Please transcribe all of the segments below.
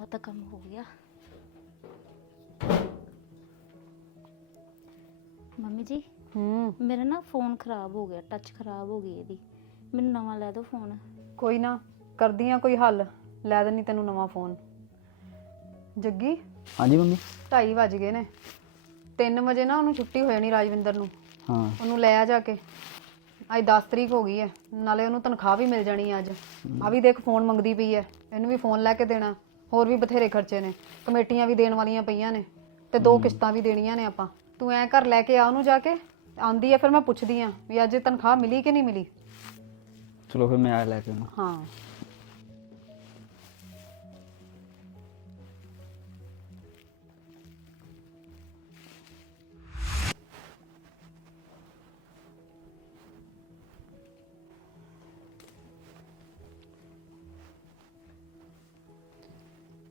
ਆਹ ਤਾਂ ਕੰਮ ਹੋ ਗਿਆ ਮੰਮੀ ਜੀ ਹੂੰ ਮੇਰਾ ਨਾ ਫੋਨ ਖਰਾਬ ਹੋ ਗਿਆ ਟੱਚ ਖਰਾਬ ਹੋ ਗਈ ਇਹਦੀ ਮੈਨੂੰ ਨਵਾਂ ਲੈ ਦਿਓ ਫੋਨ ਕੋਈ ਨਾ ਕਰਦੀ ਆ ਕੋਈ ਹੱਲ ਲੈ ਦੇਣੀ ਤੈਨੂੰ ਨਵਾਂ ਫੋਨ ਜੱਗੀ ਹਾਂਜੀ ਮੰਮੀ 2:30 ਵਜੇ ਨੇ 3 ਵਜੇ ਨਾ ਉਹਨੂੰ ਛੁੱਟੀ ਹੋ ਜਾਣੀ ਰਾਜਵਿੰਦਰ ਨੂੰ ਹਾਂ ਉਹਨੂੰ ਲੈ ਆ ਜਾ ਕੇ ਅੱਜ 10 ਤਰੀਕ ਹੋ ਗਈ ਹੈ ਨਾਲੇ ਉਹਨੂੰ ਤਨਖਾਹ ਵੀ ਮਿਲ ਜਾਣੀ ਹੈ ਅੱਜ ਆ ਵੀ ਦੇਖ ਫੋਨ ਮੰਗਦੀ ਪਈ ਹੈ ਇਹਨੂੰ ਵੀ ਫੋਨ ਲੈ ਕੇ ਦੇਣਾ ਹੋਰ ਵੀ ਬਥੇਰੇ ਖਰਚੇ ਨੇ ਕਮੇਟੀਆਂ ਵੀ ਦੇਣ ਵਾਲੀਆਂ ਪਈਆਂ ਨੇ ਤੇ ਦੋ ਕਿਸ਼ਤਾਂ ਵੀ ਦੇਣੀਆਂ ਨੇ ਆਪਾਂ ਤੂੰ ਐ ਘਰ ਲੈ ਕੇ ਆ ਉਹਨੂੰ ਜਾ ਕੇ ਆਂਦੀ ਐ ਫਿਰ ਮੈਂ ਪੁੱਛਦੀ ਆ ਵੀ ਅੱਜ ਤਨਖਾਹ ਮਿਲੀ ਕਿ ਨਹੀਂ ਮਿਲੀ ਚਲੋ ਫਿਰ ਮੈਂ ਆ ਲੈ ਕੇ ਆਉਂਦਾ ਹਾਂ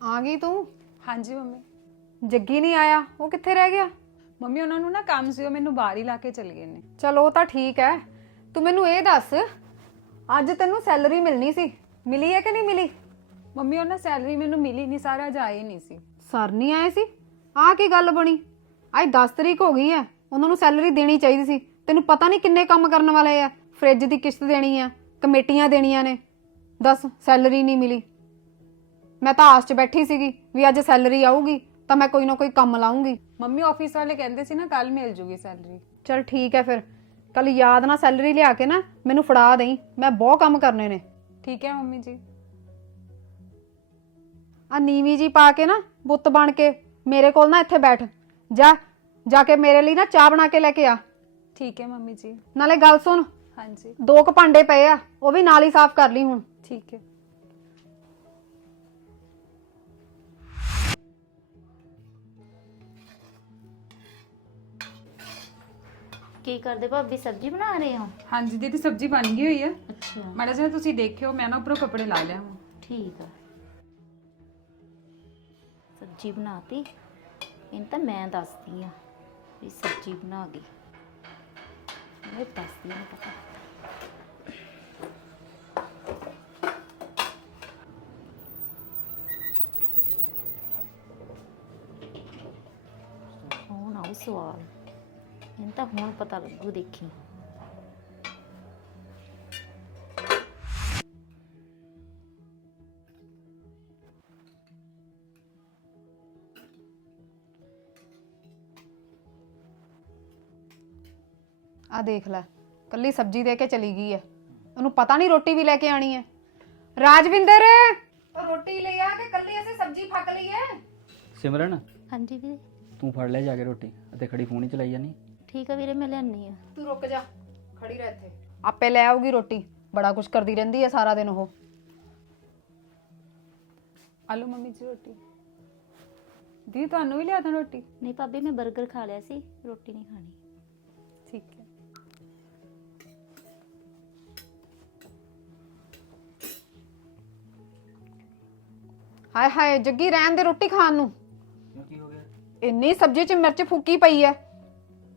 ਆ ਗਈ ਤੂੰ ਹਾਂਜੀ ਮੰਮੀ ਜੱਗੀ ਨਹੀਂ ਆਇਆ ਉਹ ਕਿੱਥੇ ਰਹਿ ਗਿਆ ਮੰਮੀ ਉਹਨਾਂ ਨੂੰ ਨਾ ਕੰਮ ਸੀ ਉਹ ਮੈਨੂੰ ਬਾਹਰ ਹੀ ਲਾ ਕੇ ਚਲ ਗਏ ਨੇ ਚਲ ਉਹ ਤਾਂ ਠੀਕ ਹੈ ਤੂੰ ਮੈਨੂੰ ਇਹ ਦੱਸ ਅੱਜ ਤੈਨੂੰ ਸੈਲਰੀ ਮਿਲਣੀ ਸੀ ਮਿਲੀ ਹੈ ਕਿ ਨਹੀਂ ਮਿਲੀ ਮੰਮੀ ਉਹਨਾਂ ਸੈਲਰੀ ਮੈਨੂੰ ਮਿਲੀ ਨਹੀਂ ਸਾਰਾ ਜਾਏ ਨਹੀਂ ਸੀ ਸਰ ਨਹੀਂ ਆਏ ਸੀ ਆ ਕੀ ਗੱਲ ਬਣੀ ਅੱਜ 10 ਤਰੀਕ ਹੋ ਗਈ ਹੈ ਉਹਨਾਂ ਨੂੰ ਸੈਲਰੀ ਦੇਣੀ ਚਾਹੀਦੀ ਸੀ ਤੈਨੂੰ ਪਤਾ ਨਹੀਂ ਕਿੰਨੇ ਕੰਮ ਕਰਨ ਵਾਲੇ ਆ ਫ੍ਰਿਜ ਦੀ ਕਿਸ਼ਤ ਦੇਣੀ ਆ ਕਮੇਟੀਆਂ ਦੇਣੀਆਂ ਨੇ ਦੱਸ ਸੈਲਰੀ ਨਹੀਂ ਮਿਲੀ ਮੈਂ ਤਾਂ ਆਸ 'ਚ ਬੈਠੀ ਸੀਗੀ ਵੀ ਅੱਜ ਸੈਲਰੀ ਆਊਗੀ ਤਾਂ ਮੈਂ ਕੋਈ ਨਾ ਕੋਈ ਕੰਮ ਲਾਉਂਗੀ ਮੰਮੀ ਆਫਿਸ ਵਾਲੇ ਕਹਿੰਦੇ ਸੀ ਨਾ ਕੱਲ ਮਿਲ ਜੂਗੀ ਸੈਲਰੀ ਚਲ ਠੀਕ ਹੈ ਫਿਰ ਕੱਲ ਯਾਦ ਨਾ ਸੈਲਰੀ ਲਿਆ ਕੇ ਨਾ ਮੈਨੂੰ ਫੜਾ ਦੇਈ ਮੈਂ ਬਹੁਤ ਕੰਮ ਕਰਨੇ ਨੇ ਠੀਕ ਹੈ ਮੰਮੀ ਜੀ ਆ ਨੀਵੀ ਜੀ ਪਾ ਕੇ ਨਾ ਬੁੱਤ ਬਣ ਕੇ ਮੇਰੇ ਕੋਲ ਨਾ ਇੱਥੇ ਬੈਠ ਜਾ ਜਾ ਕੇ ਮੇਰੇ ਲਈ ਨਾ ਚਾਹ ਬਣਾ ਕੇ ਲੈ ਕੇ ਆ ਠੀਕ ਹੈ ਮੰਮੀ ਜੀ ਨਾਲੇ ਗੱਲ ਸੁਣ ਹਾਂਜੀ ਦੋ ਕ ਭਾਂਡੇ ਪਏ ਆ ਉਹ ਵੀ ਨਾਲ ਹੀ ਸਾਫ਼ ਕਰ ਲਈ ਹੁਣ ਠੀਕ ਹੈ ਕੀ ਕਰਦੇ ਭਾਬੀ ਸਬਜ਼ੀ ਬਣਾ ਰਹੇ ਹੋ ਹਾਂਜੀ ਦੀਦੀ ਸਬਜ਼ੀ ਬਣ ਗਈ ਹੋਈ ਆ ਅੱਛਾ ਮੈਡਮ ਜੀ ਤੁਸੀਂ ਦੇਖਿਓ ਮੈਂ ਨਾ ਉਪਰੋਂ ਕੱਪੜੇ ਲਾ ਲਿਆ ਹਾਂ ਠੀਕ ਆ ਸਬਜ਼ੀ ਬਣਾਤੀ ਇਹਨਾਂ ਤਾਂ ਮੈਂ ਦੱਸਦੀ ਆ ਵੀ ਸਬਜ਼ੀ ਬਣਾ ਗਈ ਮੈਂ ਦੱਸਦੀ ਨਹੀਂ ਪਤਾ ਸੋ ਆ ਇਹਨਾਂ ਤਾਂ ਹੁਣ ਪਤਾ ਲੱਗੂ ਦੇਖੀ ਆ ਦੇਖ ਲੈ ਕੱਲੀ ਸਬਜ਼ੀ ਦੇ ਕੇ ਚਲੀ ਗਈ ਐ ਉਹਨੂੰ ਪਤਾ ਨਹੀਂ ਰੋਟੀ ਵੀ ਲੈ ਕੇ ਆਣੀ ਐ ਰਾਜਵਿੰਦਰ ਰੋਟੀ ਲੈ ਆ ਕੇ ਕੱਲੀ ਅਸੀਂ ਸਬਜ਼ੀ ਫੱਕ ਲਈ ਐ ਸਿਮਰਨ ਹਾਂਜੀ ਵੀ ਤੂੰ ਫੜ ਲੈ ਜਾ ਕੇ ਰੋਟੀ ਅਤੇ ਖੜੀ ਫੋਨ ਹੀ ਚਲਾਈ ਜਾਨੀ ਠੀਕ ਆ ਵੀਰੇ ਮੈਂ ਲੈਣੀ ਆ ਤੂੰ ਰੁਕ ਜਾ ਖੜੀ ਰਹਿ ਇੱਥੇ ਆਪੇ ਲੈ ਆਉਗੀ ਰੋਟੀ ਬੜਾ ਕੁਝ ਕਰਦੀ ਰਹਿੰਦੀ ਆ ਸਾਰਾ ਦਿਨ ਉਹ ਆਲੂ ਮੰਮੀ ਜੀ ਰੋਟੀ ਦੀ ਤੁਹਾਨੂੰ ਵੀ ਲਿਆ ਲਿਆਦਾਂ ਰੋਟੀ ਨਹੀਂ ਭਾਬੀ ਮੈਂ 버ਗਰ ਖਾ ਲਿਆ ਸੀ ਰੋਟੀ ਨਹੀਂ ਖਾਣੀ ਠੀਕ ਹੈ ਹਾਏ ਹਾਏ ਜੱਗੀ ਰਹਿਣ ਦੇ ਰੋਟੀ ਖਾਣ ਨੂੰ ਕੀ ਹੋ ਗਿਆ ਇੰਨੀ ਸਬਜ਼ੀ 'ਚ ਮਿਰਚ ਫੁੱਕੀ ਪਈ ਐ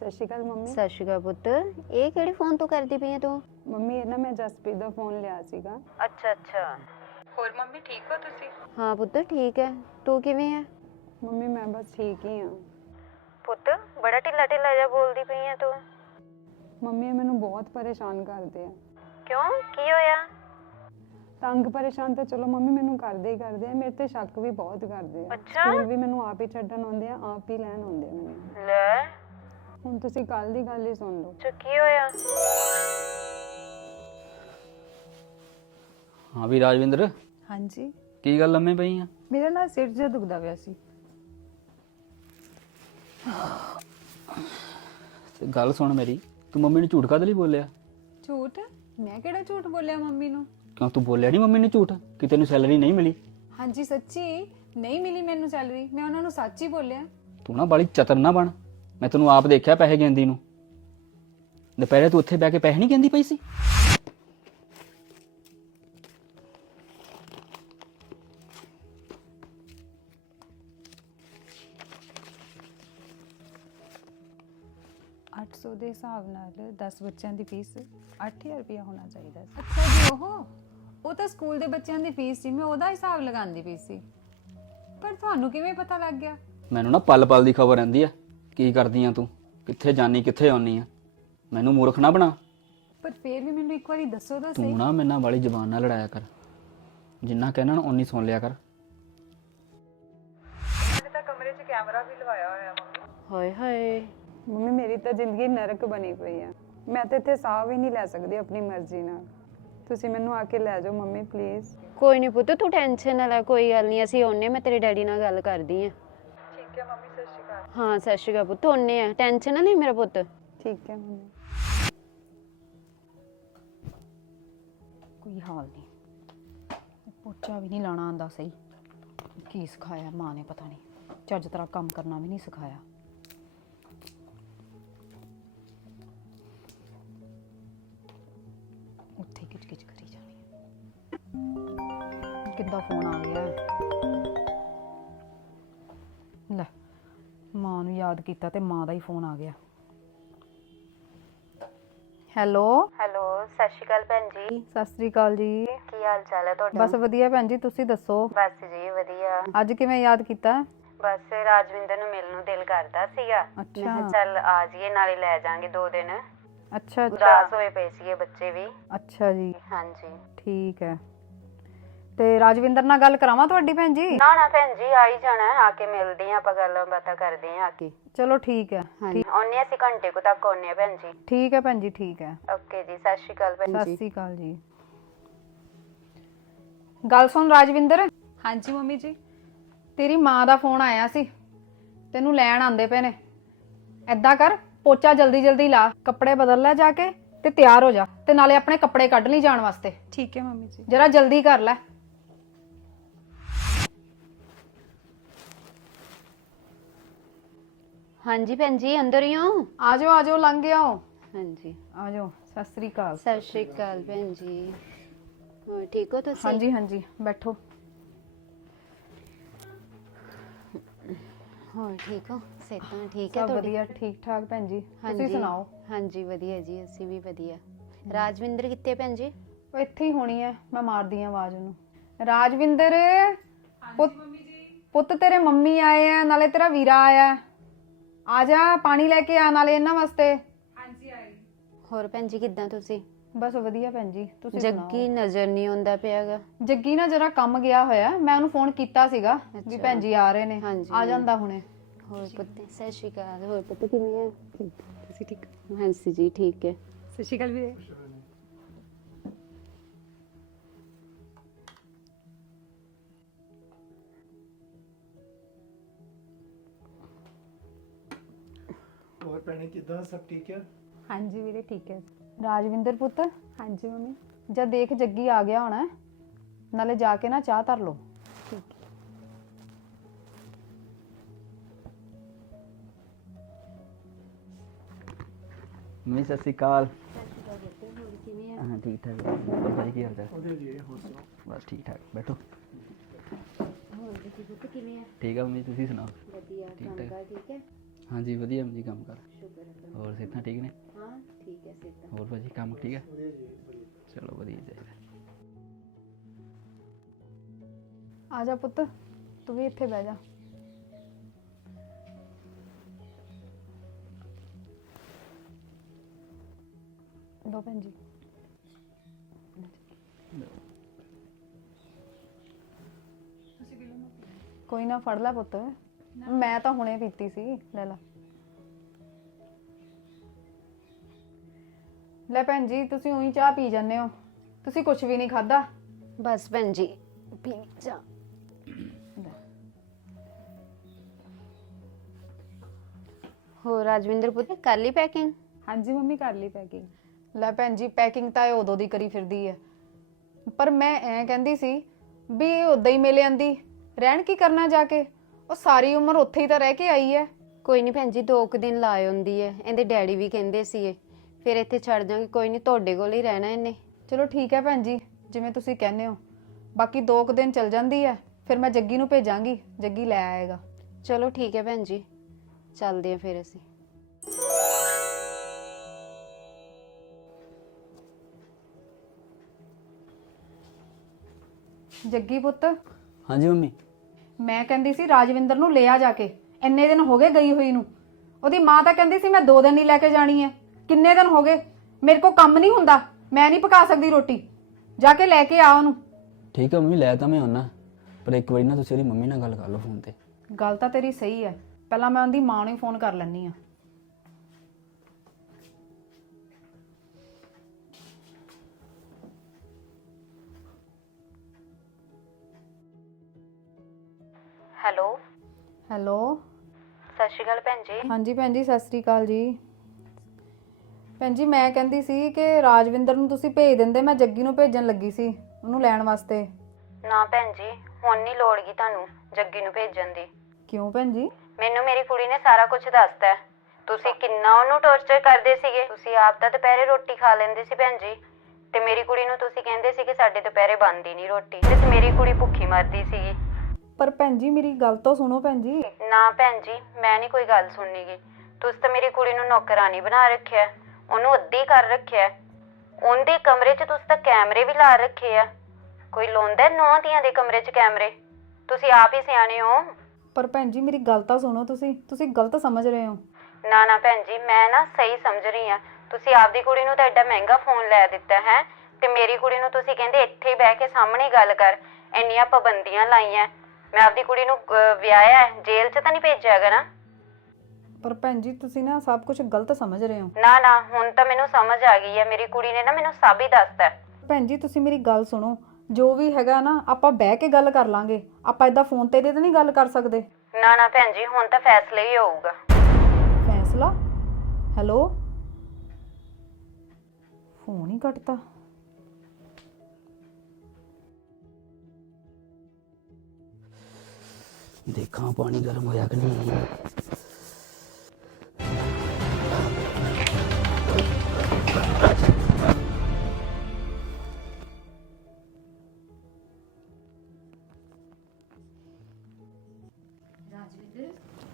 ਸਤਿ ਸ਼੍ਰੀ ਅਕਾਲ ਮੰਮੀ ਸਤਿ ਸ਼੍ਰੀ ਅਕਾਲ ਪੁੱਤ ਇਹ ਕਿਹੜੇ ਫੋਨ ਤੋਂ ਕਰਦੀ ਪਈ ਐ ਤੂੰ ਮੰਮੀ ਇਹ ਨਾ ਮੈਂ ਜਸਪੀ ਦਾ ਫੋਨ ਲਿਆ ਸੀਗਾ ਅੱਛਾ ਅੱਛਾ ਹੋਰ ਮੰਮੀ ਠੀਕ ਹੋ ਤੁਸੀਂ ਹਾਂ ਪੁੱਤ ਠੀਕ ਐ ਤੂੰ ਕਿਵੇਂ ਐ ਮੰਮੀ ਮੈਂ ਬਸ ਠੀਕ ਹੀ ਹਾਂ ਪੁੱਤ ਬੜਾ ਢਿੱਲਾ ਢਿੱਲਾ ਜਿਹਾ ਬੋਲਦੀ ਪਈ ਐ ਤੂੰ ਮੰਮੀ ਮੈਨੂੰ ਬਹੁਤ ਪਰੇਸ਼ਾਨ ਕਰਦੇ ਐ ਕਿਉਂ ਕੀ ਹੋਇਆ ਤੰਗ ਪਰੇਸ਼ਾਨ ਤਾਂ ਚਲੋ ਮੰਮੀ ਮੈਨੂੰ ਕਰਦੇ ਹੀ ਕਰਦੇ ਆ ਮੇਰੇ ਤੇ ਸ਼ੱਕ ਵੀ ਬਹੁਤ ਕਰਦੇ ਆ ਅੱਛਾ ਵੀ ਮੈਨੂੰ ਆਪ ਹੀ ਛੱਡਣ ਆਉਂਦੇ ਆ ਆਪ ਹੀ ਲੈਣ ਆਉਂਦੇ ਆ ਮੈਨੂੰ ਲੈ ਹੁਣ ਤੁਸੀਂ ਕੱਲ ਦੀ ਗੱਲ ਹੀ ਸੁਣ ਲਓ ਅੱਛਾ ਕੀ ਹੋਇਆ ਹਾਂ ਵੀ ਰਾਜਵਿੰਦਰ ਹਾਂਜੀ ਕੀ ਗੱਲ ਲੰਮੇ ਪਈ ਆ ਮੇਰੇ ਨਾਲ ਸਿਰ ਜਿਹਾ ਦੁਖਦਾ ਪਿਆ ਸੀ ਤੇ ਗੱਲ ਸੁਣ ਮੇਰੀ ਤੂੰ ਮੰਮੀ ਨੂੰ ਝੂਠ ਕਾਦ ਲਈ ਬੋਲਿਆ ਝੂਠ ਮੈਂ ਕਿਹੜਾ ਝੂਠ ਬੋਲਿਆ ਮੰਮੀ ਨੂੰ ਕਿਉਂ ਤੂੰ ਬੋਲਿਆ ਨਹੀਂ ਮੰਮੀ ਨੂੰ ਝੂਠ ਕਿ ਤੈਨੂੰ ਸੈਲਰੀ ਨਹੀਂ ਮਿਲੀ ਹਾਂਜੀ ਸੱਚੀ ਨਹੀਂ ਮਿਲੀ ਮੈਨੂੰ ਸੈਲਰੀ ਮੈਂ ਉਹਨਾਂ ਨੂੰ ਸੱਚ ਹੀ ਬੋਲਿਆ ਤੂੰ ਨਾ ਬੜੀ ਚਤਰਨਾ ਬਣ ਮੈਂ ਤੈਨੂੰ ਆਪ ਦੇਖਿਆ ਪੈਸੇ ਗਿੰਦੀ ਨੂੰ ਦੁਪਹਿਰੇ ਤੂੰ ਉੱਥੇ ਬੈ ਕੇ ਪੈਸੇ ਨਹੀਂ ਗਿੰਦੀ ਪਈ ਸੀ ਸੋ ਦੇ ਹਿਸਾਬ ਨਾਲ 10 ਬੱਚਿਆਂ ਦੀ ਫੀਸ 8000 ਰੁਪਇਆ ਹੋਣਾ ਚਾਹੀਦਾ ਸੀ ਅੱਛਾ ਜੀ ਉਹ ਉਹ ਤਾਂ ਸਕੂਲ ਦੇ ਬੱਚਿਆਂ ਦੀ ਫੀਸ ਸੀ ਮੈਂ ਉਹਦਾ ਹਿਸਾਬ ਲਗਾਉਂਦੀ ਪਈ ਸੀ ਪਰ ਤੁਹਾਨੂੰ ਕਿਵੇਂ ਪਤਾ ਲੱਗ ਗਿਆ ਮੈਨੂੰ ਨਾ ਪਲ ਪਲ ਦੀ ਖਬਰ ਆਂਦੀ ਆ ਕੀ ਕਰਦੀ ਆ ਤੂੰ ਕਿੱਥੇ ਜਾਨੀ ਕਿੱਥੇ ਆਉਣੀ ਆ ਮੈਨੂੰ ਮੂਰਖ ਨਾ ਬਣਾ ਪਰ ਫੇਰ ਵੀ ਮੈਨੂੰ ਇੱਕ ਵਾਰੀ ਦੱਸੋ ਤਾਂ ਸਹੀ ਤੂੰ ਨਾ ਮੇਰੇ ਨਾਲ ਵਾਲੀ ਜ਼ਬਾਨ ਨਾਲ ਲੜਾਇਆ ਕਰ ਜਿੰਨਾ ਕਹਿਣਾ ਨਾ ਉਨੀ ਸੁਣ ਲਿਆ ਕਰ ਮੈਨੇ ਤਾਂ ਕਮਰੇ 'ਚ ਕੈਮਰਾ ਵੀ ਲਵਾਇਆ ਹੋਇਆ ਹਾਏ ਹਾਏ ਮੰਮੀ ਮੇਰੀ ਤਾਂ ਜ਼ਿੰਦਗੀ ਨਰਕ ਬਣੀ ਪਈ ਆ ਮੈਂ ਤਾਂ ਇੱਥੇ ਸਾਹ ਵੀ ਨਹੀਂ ਲੈ ਸਕਦੀ ਆਪਣੀ ਮਰਜ਼ੀ ਨਾਲ ਤੁਸੀਂ ਮੈਨੂੰ ਆ ਕੇ ਲੈ ਜਾਓ ਮੰਮੀ ਪਲੀਜ਼ ਕੋਈ ਨਹੀਂ ਪੁੱਤ ਤੂੰ ਟੈਨਸ਼ਨ ਨਾ ਲੈ ਕੋਈ ਗੱਲ ਨਹੀਂ ਅਸੀਂ ਹੁਣੇ ਮੈਂ ਤੇਰੇ ਡੈਡੀ ਨਾਲ ਗੱਲ ਕਰਦੀ ਆ ਹਾਂ ਸਤਿ ਸ਼੍ਰੀ ਅਕਾਲ ਪੁੱਤ ਉਹਨੇ ਆ ਟੈਨਸ਼ਨ ਨਹੀਂ ਮੇਰਾ ਪੁੱਤ ਠੀਕ ਹੈ ਮੰਮੀ ਕੋਈ ਹਾਲ ਨਹੀਂ ਪੁੱਛਾ ਵੀ ਨਹੀਂ ਲਾਣਾ ਆਂਦਾ ਸਹੀ ਕੀ ਸਿਖਾਇਆ ਮਾਂ ਨੇ ਪਤਾ ਨਹੀਂ ਚੱਜ ਤਰ੍ਹਾਂ ਕੰਮ ਕਰਨਾ ਵੀ ਨਹੀਂ ਸਿਖਾਇਆ ਉੱਥੇ ਕਿਚ ਕਿਚ ਕਰੀ ਜਾਣੀ ਕਿੰਦਾ ਫੋਨ ਆ ਗਿਆ ਮਾਂ ਨੂੰ ਯਾਦ ਕੀਤਾ ਤੇ ਮਾਂ ਦਾ ਹੀ ਫੋਨ ਆ ਗਿਆ ਹੈਲੋ ਹੈਲੋ ਸਤਿ ਸ਼੍ਰੀ ਅਕਾਲ ਭੈਣ ਜੀ ਸਤਿ ਸ਼੍ਰੀ ਅਕਾਲ ਜੀ ਕੀ ਹਾਲ ਚਾਲ ਹੈ ਤੁਹਾਡਾ ਬਸ ਵਧੀਆ ਭੈਣ ਜੀ ਤੁਸੀਂ ਦੱਸੋ ਬਸ ਜੀ ਵਧੀਆ ਅੱਜ ਕਿਵੇਂ ਯਾਦ ਕੀਤਾ ਬਸ ਰਾਜਵਿੰਦਰ ਨੂੰ ਮਿਲਣ ਨੂੰ ਦਿਲ ਕਰਦਾ ਸੀਗਾ ਅੱਛਾ ਚੱਲ ਆ ਜੀਏ ਨਾਲੇ ਲੈ ਜਾਾਂਗੇ ਦੋ ਦਿਨ ਅੱਛਾ ਅੱਛਾ ਦਾਸ ਹੋਏ ਪੈਸੀਏ ਬੱਚੇ ਵੀ ਅੱਛਾ ਜੀ ਹਾਂ ਜੀ ਠੀਕ ਹੈ ਤੇ ਰਾਜਵਿੰਦਰ ਨਾਲ ਗੱਲ ਕਰਾਵਾਂ ਤੁਹਾਡੀ ਭੈਣ ਜੀ ਨਾ ਨਾ ਭੈਣ ਜੀ ਆਈ ਜਾਣਾ ਆ ਕੇ ਮਿਲਦੇ ਆਪਾਂ ਗੱਲਾਂ ਬਾਤਾਂ ਕਰਦੇ ਆ ਆ ਕੇ ਚਲੋ ਠੀਕ ਹੈ ਹਾਂਜੀ ਆਉਣੇ ਅਸੀਂ ਘੰਟੇ ਕੋ ਤੱਕ ਆਉਣੇ ਭੈਣ ਜੀ ਠੀਕ ਹੈ ਭੈਣ ਜੀ ਠੀਕ ਹੈ ਓਕੇ ਜੀ ਸਤਿ ਸ਼੍ਰੀ ਅਕਾਲ ਭੈਣ ਜੀ ਸਤਿ ਸ਼੍ਰੀ ਅਕਾਲ ਜੀ ਗੱਲ ਸੁਣ ਰਾਜਵਿੰਦਰ ਹਾਂਜੀ ਮੰਮੀ ਜੀ ਤੇਰੀ ਮਾਂ ਦਾ ਫੋਨ ਆਇਆ ਸੀ ਤੈਨੂੰ ਲੈਣ ਆਂਦੇ ਪਏ ਨੇ ਐਦਾਂ ਕਰ ਪੋਚਾ ਜਲਦੀ ਜਲਦੀ ਲਾ ਕੱਪੜੇ ਬਦਲ ਲੈ ਜਾ ਕੇ ਤੇ ਤਿਆਰ ਹੋ ਜਾ ਤੇ ਨਾਲੇ ਆਪਣੇ ਕੱਪੜੇ ਕੱਢ ਲਈ ਜਾਣ ਵਾਸਤੇ ਠੀਕ ਹੈ ਮੰਮੀ ਜੀ ਜਰਾ ਜਲਦੀ ਕਰ ਲੈ ਹਾਂਜੀ ਭੈਣ ਜੀ ਅੰਦਰ ਹੀ ਹੋ ਆਜੋ ਜਾਓ ਆ ਜਾਓ ਲੰਘ ਆਓ ਹਾਂਜੀ ਆਜੋ ਸਤਿ ਸ੍ਰੀ ਅਕਾਲ ਸਤਿ ਸ੍ਰੀ ਅਕਾਲ ਭੈਣ ਜੀ ਠੀਕ ਹੋ ਤੁਸੀਂ ਹਾਂਜੀ ਹਾਂਜੀ ਬੈਠੋ ਹਾਂ ਠੀਕ ਹੋ ਸੇਤਾਂ ਠੀਕ ਹੈ ਤੁਹਾਡੀ ਵਧੀਆ ਠੀਕ ਠਾਕ ਭੈਣ ਜੀ ਤੁਸੀਂ ਸੁਣਾਓ ਹਾਂਜੀ ਵਧੀਆ ਜੀ ਅਸੀਂ ਵੀ ਵਧੀਆ ਰਾਜਵਿੰਦਰ ਕਿੱਥੇ ਭੈਣ ਜੀ ਉਹ ਇੱਥੇ ਹੀ ਹੋਣੀ ਹੈ ਮੈਂ ਮਾਰਦੀ ਆ ਆਵਾਜ਼ ਉਹਨੂੰ ਰਾਜਵਿੰਦਰ ਪੁੱਤ ਤੇਰੇ ਮੰਮੀ ਆਏ ਆ ਨਾਲੇ ਤੇਰਾ ਵੀਰਾ ਆਇਆ ਹੈ ਆ ਜਾ ਪਾਣੀ ਲੈ ਕੇ ਆ ਨਾਲੇ ਇਹਨਾਂ ਵਾਸਤੇ ਹਾਂਜੀ ਆਈ ਹੋਰ ਭੈਣ ਜੀ ਕਿਦਾਂ ਤੁਸੀਂ ਬਸ ਵਧੀਆ ਭੈਣ ਜੀ ਤੁਸੀਂ ਜੱਗੀ ਨਜ਼ਰ ਨਹੀਂ ਆਉਂਦਾ ਪਿਆਗਾ ਜੱਗੀ ਨਾ ਜਰਾ ਕੰਮ ਗਿਆ ਹੋਇਆ ਮੈਂ ਉਹਨੂੰ ਫੋਨ ਕੀਤਾ ਸੀਗਾ ਵੀ ਭੈਣ ਜੀ ਆ ਰਹੇ ਨੇ ਆ ਜਾਂਦਾ ਹੁਣੇ ਹੋਰ ਪੁੱਤੇ ਸੈਸ਼ੀ ਕਾ ਹੋਰ ਪੁੱਤੇ ਕਿਵੇਂ ਆ ਤੁਸੀਂ ਠੀਕ ਹਾਂਜੀ ਜੀ ਠੀਕ ਹੈ ਸੈਸ਼ੀ ਕਾ ਵੀ ਭੈਣੇ ਕਿਦਾਂ ਸਭ ਠੀਕ ਹੈ ਹਾਂਜੀ ਵੀਰੇ ਠੀਕ ਹੈ ਰਾਜਵਿੰਦਰ ਪੁੱਤ ਹਾਂਜੀ ਮੰਮੀ ਜਦ ਦੇਖ ਜੱਗੀ ਆ ਗਿਆ ਹੋਣਾ ਨਾਲੇ ਜਾ ਕੇ ਨਾ ਚਾਹ ਧਰ ਲੋ ਠੀਕ ਮੈਂ ਸਤਿ ਸ਼੍ਰੀ ਅਕਾਲ ਹਾਂ ਠੀਕ ਠਾਕ ਹੋਰ ਕੀ ਹਾਲ ਚਾਲ ਜੀ ਹੋਸਟਲ ਬਸ ਠੀਕ ਠਾਕ ਬੈਠੋ ਹੋਰ ਜੀ ਤੁਸੀਂ ਕਿਵੇਂ ਆ ਠੀਕ ਆ ਮੈਂ ਤੁਸੀਂ ਸੁਣਾਓ ਵਧੀਆ ਕੰਮ ਠੀਕ ਹੈ हाँ जी तो हाँ, वजिए जी काम कर और सीता ठीक ने और भाजी काम ठीक है चलो वजिए आ जा पुत तू भी इतने बह जा कोई ना फड़ पुत ਮੈਂ ਤਾਂ ਹੁਣੇ ਪੀਤੀ ਸੀ ਲੈ ਲੈ ਲੈ ਭੈਣ ਜੀ ਤੁਸੀਂ ਉਹੀ ਚਾਹ ਪੀ ਜਾਂਦੇ ਹੋ ਤੁਸੀਂ ਕੁਝ ਵੀ ਨਹੀਂ ਖਾਦਾ ਬਸ ਭੈਣ ਜੀ ਪੀ ਜਾ ਹੋ ਰਾਜਵਿੰਦਰ ਪੁੱਤ ਕਰ ਲਈ ਪੈਕਿੰਗ ਹਾਂਜੀ ਮੰਮੀ ਕਰ ਲਈ ਪੈਕਿੰਗ ਲੈ ਭੈਣ ਜੀ ਪੈਕਿੰਗ ਤਾਂ ਇਹ ਉਦੋਂ ਦੀ ਕਰੀ ਫਿਰਦੀ ਹੈ ਪਰ ਮੈਂ ਐਂ ਕਹਿੰਦੀ ਸੀ ਵੀ ਉਦਾਂ ਹੀ ਮਿਲ ਜਾਂਦੀ ਰਹਿਣ ਕੀ ਕਰਨਾ ਜਾ ਕੇ ਉਹ ਸਾਰੀ ਉਮਰ ਉੱਥੇ ਹੀ ਤਾਂ ਰਹਿ ਕੇ ਆਈ ਹੈ ਕੋਈ ਨਹੀਂ ਭੈਣ ਜੀ ਦੋ ਕੁ ਦਿਨ ਲਾਏ ਹੁੰਦੀ ਹੈ ਇਹਦੇ ਡੈਡੀ ਵੀ ਕਹਿੰਦੇ ਸੀ ਇਹ ਫਿਰ ਇੱਥੇ ਛੱਡ ਜਾਗੇ ਕੋਈ ਨਹੀਂ ਤੁਹਾਡੇ ਕੋਲ ਹੀ ਰਹਿਣਾ ਇਹਨੇ ਚਲੋ ਠੀਕ ਹੈ ਭੈਣ ਜੀ ਜਿਵੇਂ ਤੁਸੀਂ ਕਹਿੰਦੇ ਹੋ ਬਾਕੀ ਦੋ ਕੁ ਦਿਨ ਚੱਲ ਜਾਂਦੀ ਹੈ ਫਿਰ ਮੈਂ ਜੱਗੀ ਨੂੰ ਭੇਜਾਂਗੀ ਜੱਗੀ ਲੈ ਆਏਗਾ ਚਲੋ ਠੀਕ ਹੈ ਭੈਣ ਜੀ ਚੱਲਦੇ ਆ ਫਿਰ ਅਸੀਂ ਜੱਗੀ ਪੁੱਤ ਹਾਂਜੀ ਮੰਮੀ ਮੈਂ ਕਹਿੰਦੀ ਸੀ ਰਾਜਵਿੰਦਰ ਨੂੰ ਲਿਆ ਜਾ ਕੇ ਇੰਨੇ ਦਿਨ ਹੋ ਗਏ ਗਈ ਹੋਈ ਨੂੰ ਉਹਦੀ ਮਾਂ ਤਾਂ ਕਹਿੰਦੀ ਸੀ ਮੈਂ 2 ਦਿਨ ਹੀ ਲੈ ਕੇ ਜਾਣੀ ਹੈ ਕਿੰਨੇ ਦਿਨ ਹੋ ਗਏ ਮੇਰੇ ਕੋ ਕੰਮ ਨਹੀਂ ਹੁੰਦਾ ਮੈਂ ਨਹੀਂ ਪਕਾ ਸਕਦੀ ਰੋਟੀ ਜਾ ਕੇ ਲੈ ਕੇ ਆ ਉਹਨੂੰ ਠੀਕ ਹੈ ਮੰਮੀ ਲੈ ਤਾਂ ਮੈਂ ਆਉਣਾ ਪਰ ਇੱਕ ਵਾਰੀ ਨਾ ਤੁਸੀਂ ਉਹਦੀ ਮੰਮੀ ਨਾਲ ਗੱਲ ਕਰ ਲਓ ਫੋਨ ਤੇ ਗੱਲ ਤਾਂ ਤੇਰੀ ਸਹੀ ਹੈ ਪਹਿਲਾਂ ਮੈਂ ਉਹਦੀ ਮਾਂ ਨੂੰ ਹੀ ਫੋਨ ਕਰ ਲੈਣੀ ਆ ਹੈਲੋ ਹੈਲੋ ਸਤਿ ਸ਼੍ਰੀ ਅਕਾਲ ਭੈਣ ਜੀ ਹਾਂਜੀ ਭੈਣ ਜੀ ਸਤਿ ਸ਼੍ਰੀ ਅਕਾਲ ਜੀ ਭੈਣ ਜੀ ਮੈਂ ਕਹਿੰਦੀ ਸੀ ਕਿ ਰਾਜਵਿੰਦਰ ਨੂੰ ਤੁਸੀਂ ਭੇਜ ਦਿੰਦੇ ਮੈਂ ਜੱਗੀ ਨੂੰ ਭੇਜਣ ਲੱਗੀ ਸੀ ਉਹਨੂੰ ਲੈਣ ਵਾਸਤੇ ਨਾ ਭੈਣ ਜੀ ਹੁਣ ਨਹੀਂ ਗਈ ਤੁਹਾਨੂੰ ਜੱਗੀ ਨੂੰ ਭੇਜਣ ਦੀ ਕਿਉਂ ਭੈਣ ਜੀ ਮੈਨੂੰ ਮੇਰੀ ਕੁੜੀ ਨੇ ਸਾਰਾ ਕੁਝ ਦੱਸਤਾ ਤੁਸੀਂ ਕਿੰਨਾ ਉਹਨੂੰ ਟੌਰਚਰ ਕਰਦੇ ਸੀਗੇ ਤੁਸੀਂ ਆਪ ਤਾਂ ਦੁਪਹਿਰੇ ਰੋਟੀ ਖਾ ਲੈਂਦੇ ਸੀ ਭੈਣ ਜੀ ਤੇ ਮੇਰੀ ਕੁੜੀ ਨੂੰ ਤੁਸੀਂ ਕਹਿੰਦੇ ਸੀ ਕਿ ਸਾਡੇ ਦੁਪਹਿਰੇ ਬੰਦ ਹੀ ਨਹੀਂ ਰੋਟੀ ਤੇ ਮੇਰੀ ਕੁੜੀ ਭੁੱਖੀ ਮਰਦੀ ਸੀ ਪਰ ਭੈਣ ਜੀ ਮੇਰੀ ਗੱਲ ਤਾਂ ਸੁਣੋ ਭੈਣ ਜੀ ਨਾ ਭੈਣ ਜੀ ਮੈਂ ਨਹੀਂ ਕੋਈ ਗੱਲ ਸੁਣਨੀਗੀ ਗਈ ਤੁਸੀਂ ਤਾਂ ਮੇਰੀ ਕੁੜੀ ਨੂੰ ਨੌਕਰਾਨੀ ਬਣਾ ਰੱਖਿਆ ਉਹਨੂੰ ਅੱਧੀ ਕਰ ਰੱਖਿਆ ਉਹਦੇ ਕਮਰੇ 'ਚ ਤੁਸੀਂ ਤਾਂ ਕੈਮਰੇ ਵੀ ਲਾ ਰੱਖੇ ਆ ਕੋਈ ਲੋਂਦਾ ਦੀਆਂ ਦੇ ਕਮਰੇ 'ਚ ਕੈਮਰੇ ਤੁਸੀਂ ਆਪ ਹੀ ਸਿਆਣੇ ਹੋ ਪਰ ਭੈਣ ਜੀ ਮੇਰੀ ਗੱਲ ਤਾਂ ਸੁਣੋ ਤੁਸੀਂ ਤੁਸੀਂ ਗਲਤ ਸਮਝ ਰਹੇ ਹੋ ਨਾ ਨਾ ਭੈਣ ਜੀ ਮੈਂ ਨਾ ਸਹੀ ਸਮਝ ਰਹੀ ਆ ਤੁਸੀਂ ਆਪਦੀ ਕੁੜੀ ਨੂੰ ਤਾਂ ਐਡਾ ਮਹਿੰਗਾ ਫੋਨ ਲੈ ਦਿੱਤਾ ਹੈ ਤੇ ਮੇਰੀ ਕੁੜੀ ਨੂੰ ਤੁਸੀਂ ਕਹਿੰਦੇ ਇੱਥੇ ਬਹਿ ਕੇ ਸਾਹਮਣੇ ਗੱਲ ਕਰ ਇੰਨੀਆਂ ਪਾਬੰਦੀਆਂ ਲਾਈਆਂ ਮੈਂ ਆਪਦੀ ਕੁੜੀ ਨੂੰ ਵਿਆਹਿਆ ਜੇਲ੍ਹ 'ਚ ਤਾਂ ਨਹੀਂ ਭੇਜਿਆ ਹੈਗਾ ਨਾ ਪਰ ਭੈਣ ਜੀ ਤੁਸੀਂ ਨਾ ਸਭ ਕੁਝ ਗਲਤ ਸਮਝ ਰਹੇ ਹੋ ਨਾ ਨਾ ਹੁਣ ਤਾਂ ਮੈਨੂੰ ਸਮਝ ਆ ਗਈ ਹੈ ਮੇਰੀ ਕੁੜੀ ਨੇ ਨਾ ਮੈਨੂੰ ਸਭ ਹੀ ਹੈ ਭੈਣ ਜੀ ਤੁਸੀਂ ਮੇਰੀ ਗੱਲ ਸੁਣੋ ਜੋ ਵੀ ਹੈਗਾ ਨਾ ਆਪਾਂ ਬਹਿ ਕੇ ਗੱਲ ਕਰ ਲਾਂਗੇ ਆਪਾਂ ਇਦਾਂ ਫੋਨ ਤੇ ਇਹਦੇ ਤੇ ਨਹੀਂ ਗੱਲ ਕਰ ਸਕਦੇ ਨਾ ਨਾ ਭੈਣ ਜੀ ਹੁਣ ਤਾਂ ਫੈਸਲਾ ਹੀ ਹੋਊਗਾ ਫੈਸਲਾ ਹੈਲੋ ਫੋਨ ਹੀ ਕੱਟਤਾ ਦੇਖਾਂ ਪਾਣੀ ਗਰਮ ਹੋਇਆ ਕਿ ਨਹੀਂ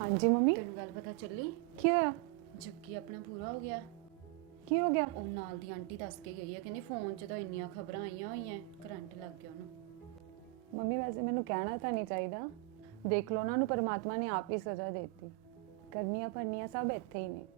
ਹਾਂਜੀ ਮੰਮੀ ਤੈਨੂੰ ਗੱਲ ਪਤਾ ਚੱਲੀ ਕੀ ਹੋਇਆ ਜੱਗੀ ਆਪਣਾ ਪੂਰਾ ਹੋ ਗਿਆ ਕੀ ਹੋ ਗਿਆ ਉਹ ਨਾਲ ਦੀ ਆਂਟੀ ਦੱਸ ਕੇ ਗਈ ਹੈ ਕਹਿੰਦੀ ਫੋਨ 'ਚ ਤਾਂ ਇੰਨੀਆਂ ਖਬਰਾਂ ਆਈਆਂ ਹੋਈਆਂ ਕਰੰਟ ਲੱਗ ਗਿਆ ਉਹਨੂੰ ਮੰਮੀ ਵੈਸੇ ਮੈਨੂੰ ਕਹਿਣਾ ਤਾਂ ਨਹੀਂ ਚਾਹੀਦਾ ਦੇਖ ਲਓ ਉਹਨਾਂ ਨੂੰ ਪਰਮਾਤਮਾ ਨੇ ਆਪ ਹੀ ਸਜ਼ਾ ਦਿੱਤੀ ਕਰਨੀਆਂ ਪਰਨੀਆਂ ਸਭ ਇੱਥੇ ਹੀ ਨੇ